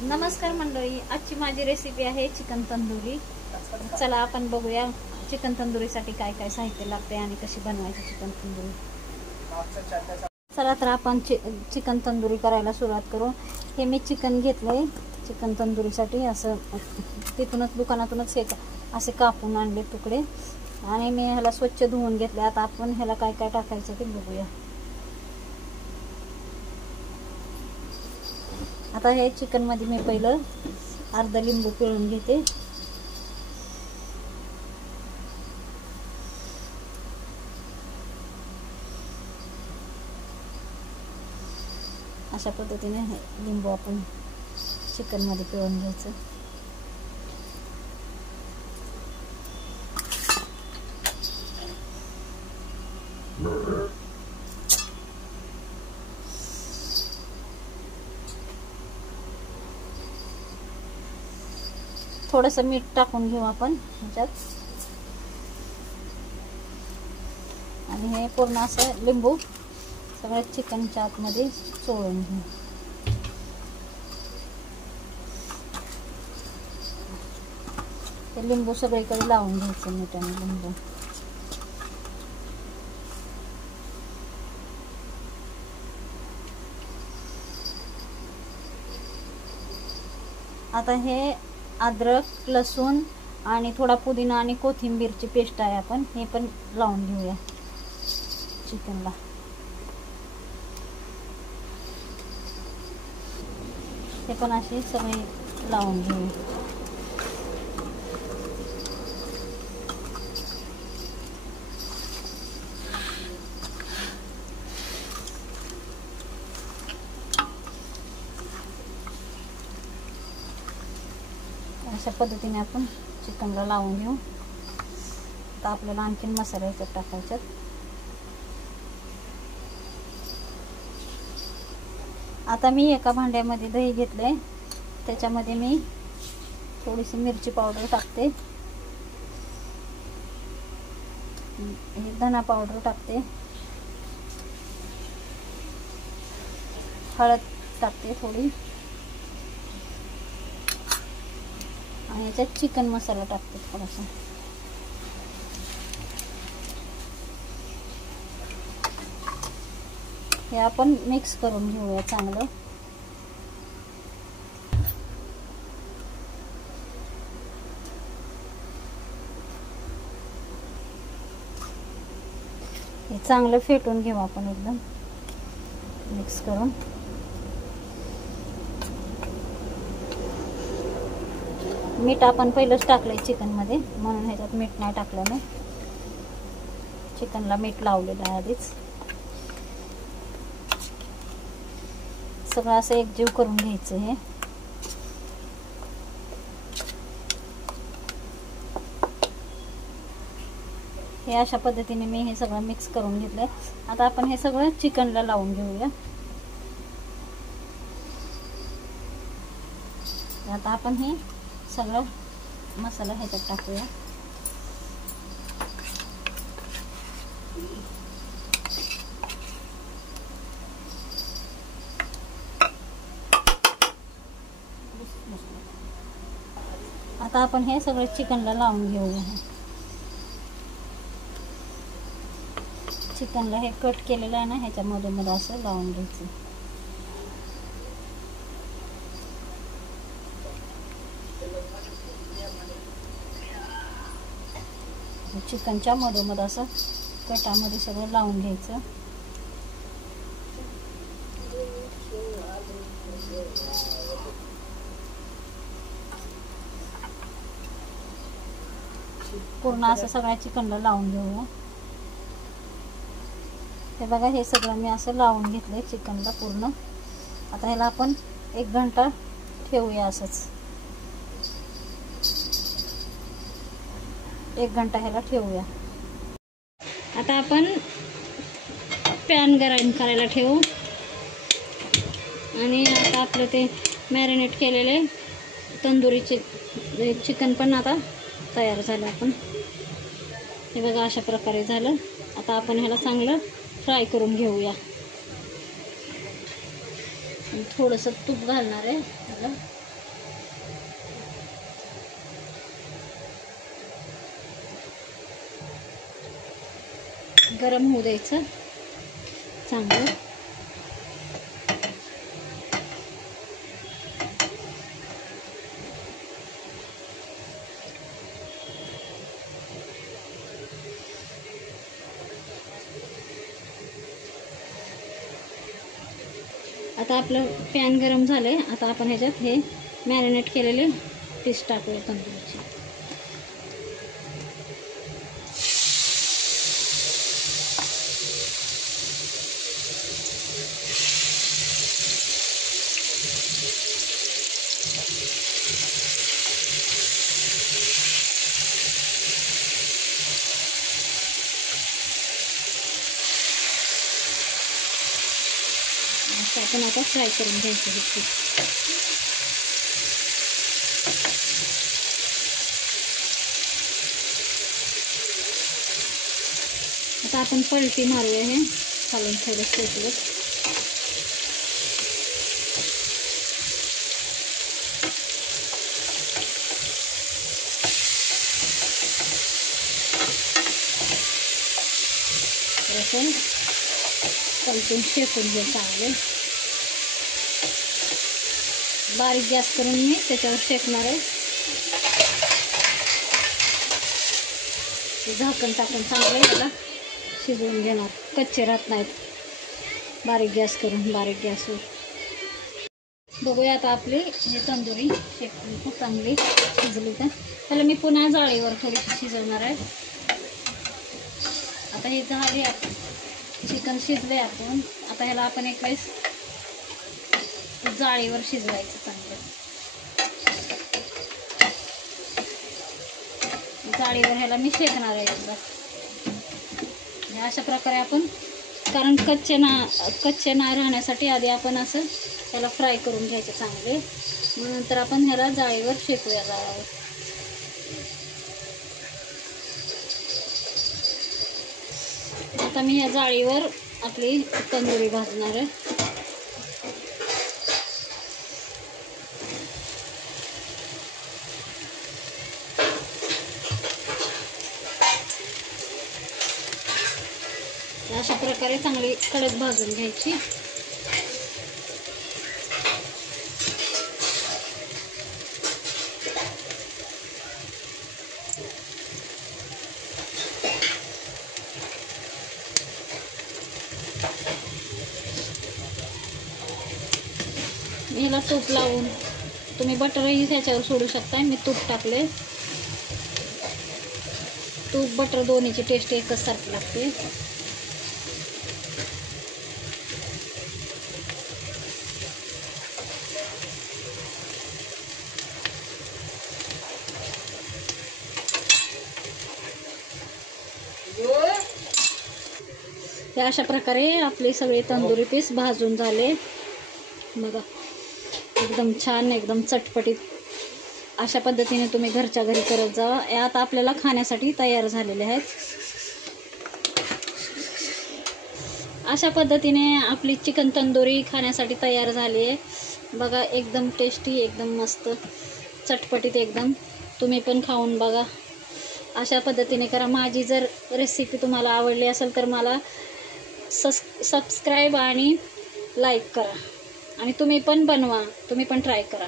नमस्कार मंडळी, आजची माझी रेसिपी आहे चिकन तंदुरी। चला आपण बघूया चिकन तंदुरीसाठी काय काय साहित्य लागते आणि कशी बनवायची चिकन तंदुरी। चला तर आपण चिकन तंदुरी करायला सुरुवात करू। हे मी चिकन घेतलंय चिकन तंदुरीसाठी, असं तिथूनच दुकानातूनच असे कापून आणले तुकडे आणि मी ह्याला स्वच्छ धुवून घेतले। आता आपण ह्याला काय काय टाकायचं ते बघूया। आता हे चिकन मध्ये मी पहिलं अर्धा लिंबू पिळून घेते। अशा पद्धतीने हे लिंबू आपण चिकन मध्ये पिळून घ्यायचं। थोडंसं मीठ टाकून घेऊ आपण ह्याच्यात आणि हे पूर्ण असं लिंबू सगळ्या चिकनच्या आतमध्ये चोळून घेऊ। हे लिंबू सगळीकडे लावून घ्यायचं मीठ आणि लिंबू। आता हे अद्रक, लसूण आणि थोडा पुदिना आणि कोथिंबीरची पेस्ट आहे, आपण हे पण लावून घेऊया चिकनला। हे पण असे सगळे लावून घेऊया। अशा पद्धतीने आपण चिकनला लावून घेऊ। आता आपल्याला आणखीन मसाले याच्यात टाकायचे। आता मी एका भांड्यामध्ये दही घेतले, त्याच्यामध्ये मी थोडीशी मिरची पावडर टाकते, हे धना पावडर टाकते, हळद टाकते थोडी आणि याच्यात चिकन मसाला टाकते थोडासा। हे आपण मिक्स करून घेऊया चांगलं। हे चांगलं फेटून घेऊ आपण एकदम मिक्स करून। मीठ आपण पहिलंच टाकलंय चिकन मध्ये, म्हणून ह्याच्यात मीठ नाही टाकलं मी। चिकनला मीठ लावलेलं आहे आधीच। सगळं असं एकजीव करून घ्यायचं हे। हे अशा पद्धतीने मी हे सगळं मिक्स करून घेतलंय। आता आपण हे सगळं चिकनला लावून घेऊया। आता आपण हे सगळं मसाला ह्याच्यात टाकूया। आता आपण हे सगळं चिकनला लावून घेऊया। चिकनला हे कट केलेलं आहे ना, ह्याच्यामध्ये मध्ये असं लावून घ्यायचं। चिकनच्या मधोमध असं कटामध्ये सगळं लावून घ्यायचं। पूर्ण असं सगळ्या चिकनला लावून घेऊया। हे बघा, हे सगळं मी असं लावून घेतलंय चिकनला पूर्ण। आता ह्याला आपण 1 घंटा ठेवूया असंच। 1 घंटा ह्याला ठेवूया। आता आपण पॅन गरम करायला ठेवू आणि आता आपलं ते मॅरिनेट केलेले तंदुरीचे चिकन पण आता तयार झालं। आपण हे बघा अशा प्रकारे झालं। आता आपण ह्याला चांगलं फ्राय करून घेऊया। थोडंसं तूप घालणार आहे ह्याला। गरम होऊ द्यायचं चांगलं. आता आपलं पॅन गरम झालंय. आता आपण ह्याच्यात हे मॅरिनेट केलेले पीस टाकूया तंदुरीचे. आपण आता फ्राय करून घ्यायचं हे पीस. आता आपण पलटी मारूया हे खालून थोडं शेकलं. असं पलटून शेकून घे चांगले. बारीक गॅस करून मी त्याच्यावर शेकणार आहे. झाकण टाकून चांगलं याला शिजवून घेणार. कच्चे राहत नाहीत. बारीक गॅस करून बारीक गॅसवर बघूया. आता आपली हे तंदुरी शेकून खूप चांगली शिजली. तर त्याला मी पुन्हा जाळीवर थोडीशी शिजवणार आहे. आता हे झाले चिकन शिजले आपण. आता ह्याला आपण एक वेळेस जाळीवर शिजवायचं चांगलं. जाळीवर ह्याला मी शेकणार आहे एकदा. अशा प्रकारे आपण, कारण कच्चे नाही राहण्यासाठी आधी आपण असं ह्याला फ्राय करून घ्यायचे चांगले. मग नंतर आपण ह्याला जाळीवर शेकूया. आता मी ह्या जाळीवर आपली तंदुरी भाजणार आहे. अशा प्रकारे चांगली कडक भाजून घ्यायची. ह्याला तूप लावून, तुम्ही बटरही ह्याच्यावर सोडू शकता. मी तूप टाकले. तूप बटर दोन्हीची टेस्ट एकच सारखी लागते. हे अशा प्रकारे आपले सगळे तंदुरी पीस भाजून झाले. बघा एकदम छान, एकदम चटपटीत. अशा पद्धतीने तुम्ही घरच्या घरी करत जा. आता आपल्याला खाण्यासाठी तयार झालेले आहेत. अशा पद्धतीने आपली चिकन तंदुरी खाण्यासाठी तयार झाली आहे. बघा एकदम टेस्टी, एकदम मस्त, चटपटीत एकदम. तुम्ही पण खाऊन बघा. अशा पद्धतीने करा. माझी जर रेसिपी तुम्हाला आवडली असेल तर मला सबस्क्राईब आणि लाईक करा. आणि तुम्ही पण बनवा, तुम्ही पण ट्राय करा.